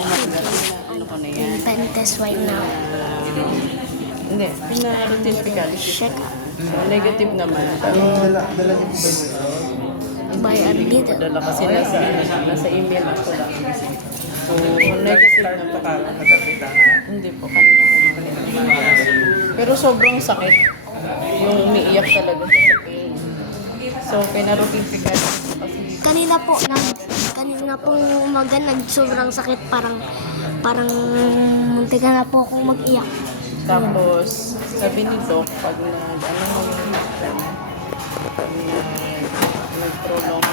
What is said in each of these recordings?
Ano ko na yan? Pen test right now. Hindi, pina-routine picalis. Check up. So, negative naman. Pero, Dala niyo po ba By a little. dala kasi nasa email ako lang. So, negative naman. Hindi po, kanina umaga. Pero sobrang sakit. Yung umiiyak talaga sa pain. So, pina-routine picalis kasi Kanina po umaga sobrang sakit, parang muntik na po akong mag-iyak. tapos, sabi ni Doc, pag nag-prolong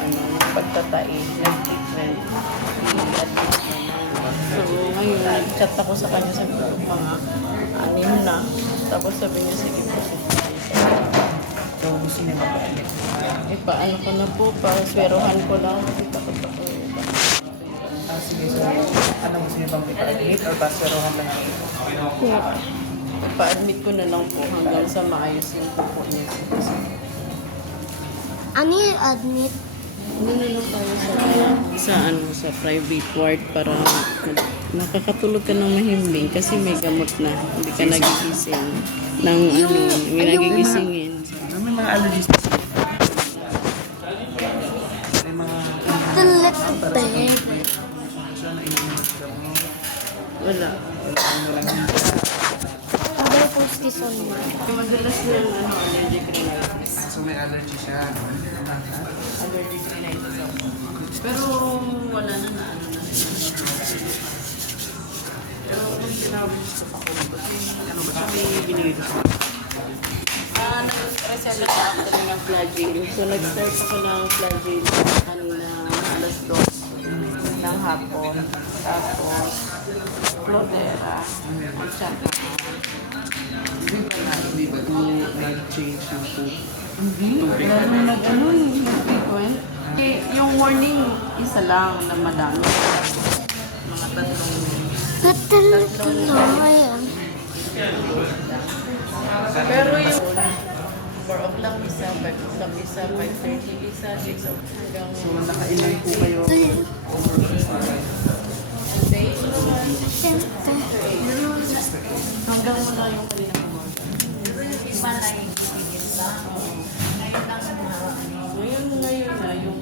yung pagtatai, nag-treatment, i-admit na. So, ngayon, nag-chat ako sa kanya, sabi ko, mga 6 na. Tapos sabi niya, sige po, So, gusto niya mapaalit. paano ko na po, paswerohan ko lang, kasi takot ako. Sige, so, ano gusto niya bang ipaalit or paswerohan lang ang ito? Pa-admit ko na lang po hanggang sa maayos yung pupo niya. Ano yung admit? Ano na lang tayo sa private ward para nakakatulog ka ng mahimbing kasi may gamot na. Hindi ka nagigising ng may nagigisingin. May mga allergies na siya. May mga The little bag. siya na iniinom sa gamot. Wala. Ano lang yun. I'm gonna post this on my. Madalas na allergic rhinitis. So, may allergy siya. Allergic rhinitis ako. Pero wala na na. Pero kung tinawag ko sa COVID kasi ano ba siya may binigay ko sa nag-reseta na ako ng flagyl. So, nag-start ako ng flagyl kanina alas 2 ng hapon. Tapos, Clodera. At saka, Hindi ba nag-change yung food? hindi. Lalo frequent. Okay, yung morning, isa lang na madami. Mga tatlong Ayan. Pero yung 4 o'clock isa, 5 o'clock isa, 5:30 isa, 6 o'clock hanggang So, nakailan po kayo? days naman. Hanggang wala yung kanina ngayon na, yung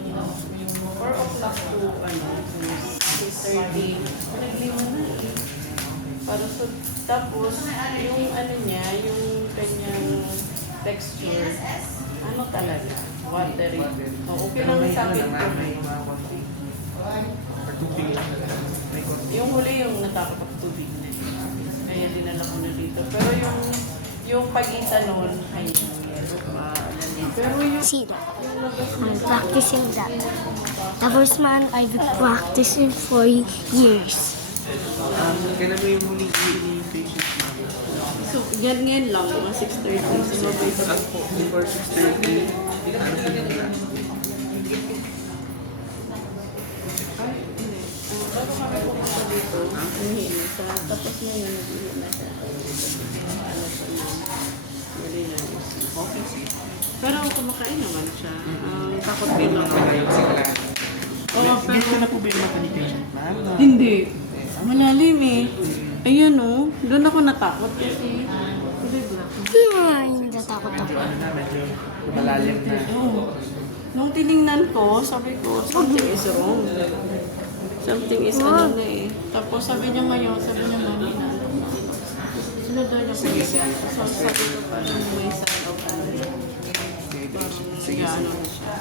4 o'clock to 6:30, nagliwan na eh. Para so, tapos, yung niya, yung kanyang texture, ano talaga, watery. Okay lang sa akin po. May mga konti. Or tubig lang talaga. May konti. Yung huli yung natakot ako tubig na eh. Kaya dinala ko na dito. Pero yung pag-isa noon, ay yellow pa. Pero yung See that? I'm practicing that. The first man I've been practicing for years. Kailan mo yung huli yung patient mo? so, ganyan lang, mga 6:30. So, mabay sa po. Before 6:30, ano po yung lang? Ay, hindi. Bago kami pumunta dito, umihin sa tapos na yun, nag-ihin na siya. Ano siya na, nalinis. Okay, sige. Pero kumakain naman siya. Takot din lang ako. Oo, Ganito pero na po ba yung mata ni patient, ma'am? hindi. Malalim eh. Ayan o, doon ako natakot kasi. Diba? Hindi natakot ako. Medyo ano na, medyo malalim na. Oo. Nung tiningnan ko, sabi ko, something is wrong. Something is ano na eh. Tapos sabi niya ngayon, sabi niya mami na ano. Sunod daw niya po. So sabi ko parang may sign of ano. Sige, Ano na siya.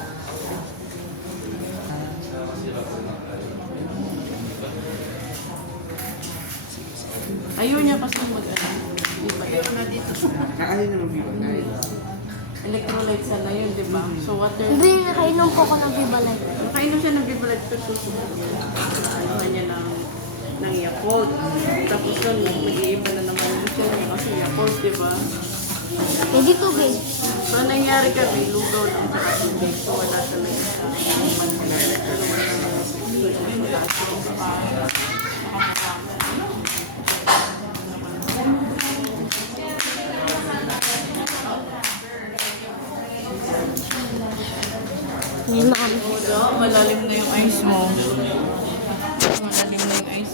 Ayaw niya kasi mag-ano. Ayaw na mag-ibigay. Electrolytes sana yun, di ba? So water. Hindi, nakainom po ako ng Vibalay. Nakainom siya ng blood pero susunod niya. Ano niya ng Yakult. Tapos nun, mag-iiba na naman siya kasi Yakult, di ba? Hindi tubig. So, ang nangyari kami, lugaw lang sa tubig. So, wala talaga siya. May mami. Malalim na yung ice mo. Malalim na yung ice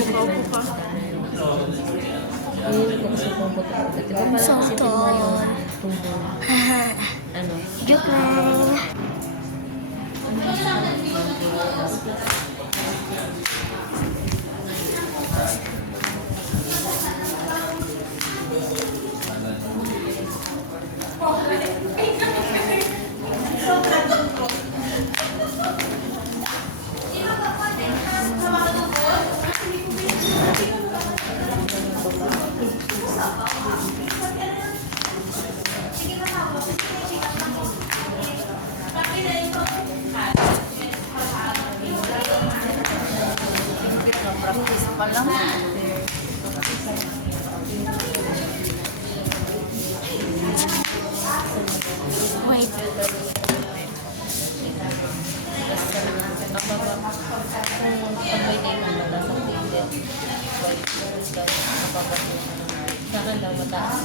Nakaupo ka. Ayun ko kasi pumunta ko. Di ba parang isipin mo yung tubo? Ano? Joke lang. Practice pa lang. Wait. Saka daw mataas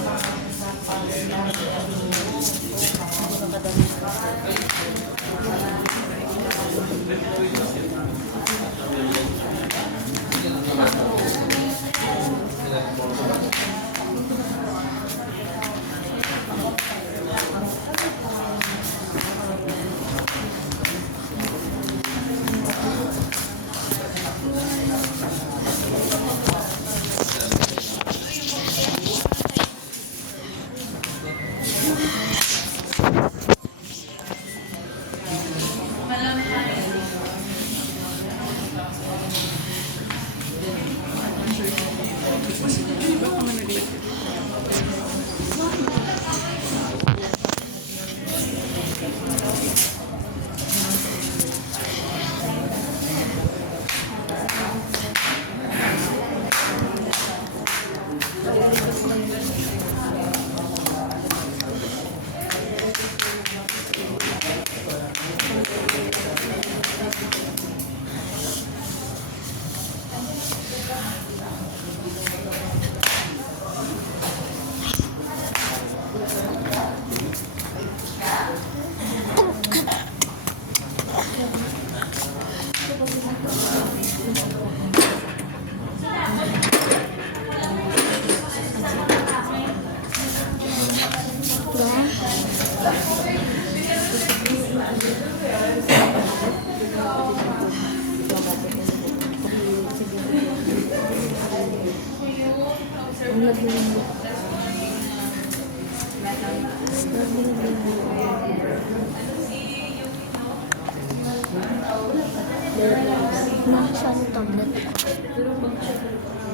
Nasaan yung tablet?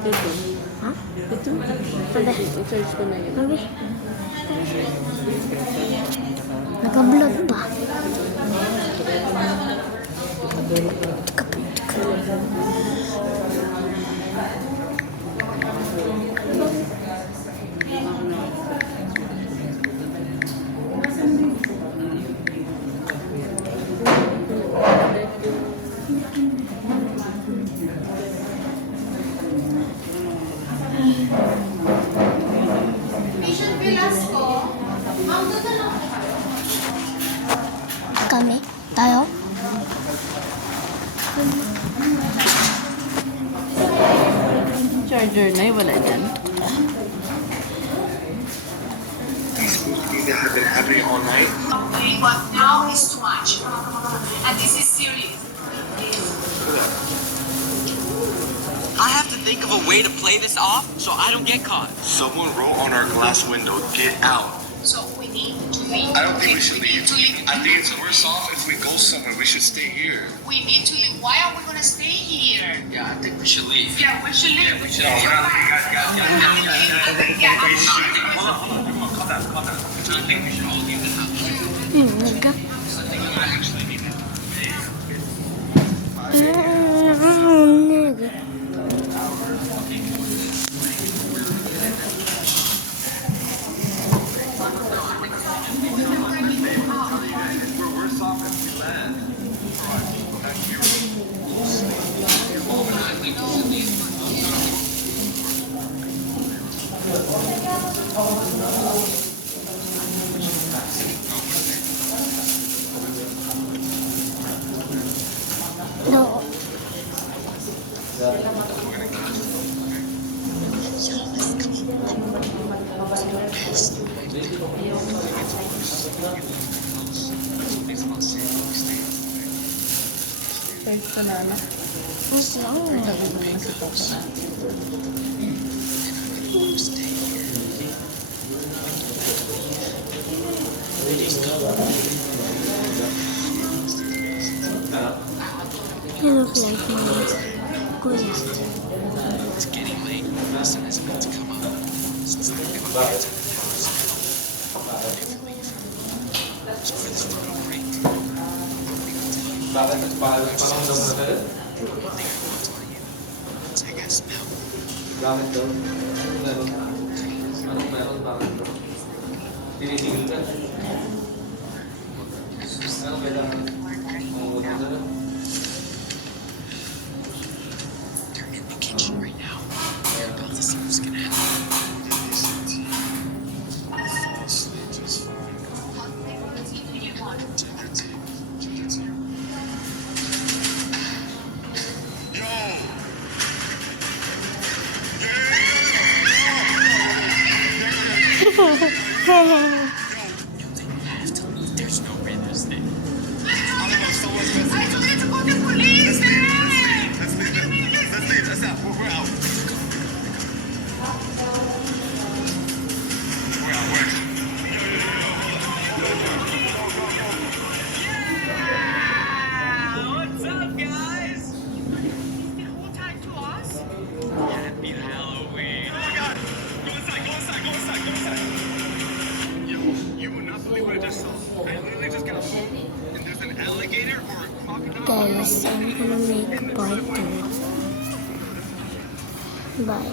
Ito. Ha? Ito. Sabi. I-charge ko na yun. Sabi. Naka-vlog pa. Kami? Tayo? Charger na yun, wala dyan. That have been happening all night. Okay, but now is too much. And this is serious. I have to think of a way to play this off so I don't get caught. Someone wrote on our glass window, "Get out." So we need to leave. I don't think we should need leave. to leave. I think it's worse off if we go somewhere. We should stay here. We need to leave. Why are we gonna stay here? Yeah, I think we should leave. Yeah, we should leave. we should No, we're not leaving. Yeah. Hold on, everyone, calm down, calm down. I think we should all leave this house. Nagka. I think we might actually need it. No. Kahit sa nana. Mas lang. Nagod naman si Papa. You look like my kuya. It's getting late. The sun is about to come up. So it's like they've got to the house. If we leave. So for this photo break, Bakit nagpahalang pa lang daw na tayo? one thing I want to tell you. Take a smell. Bakit daw? Meron? Anong meron? Bakit daw? Tinitingin ka? Ano kailangan? Mamunod na lang? They're in the kitchen right now. They're about to see what's gonna happen. There's no way there's there. I told you to call the police! Let's leave. That's out. We're out. We're out. What's up, guys? The whole time to us? Happy Halloween. Oh my God. Go inside. Yo, you will not believe what I just saw. I literally just got home, and there's an alligator or a crocodile. Guys, I'm gonna make part 2. Bye.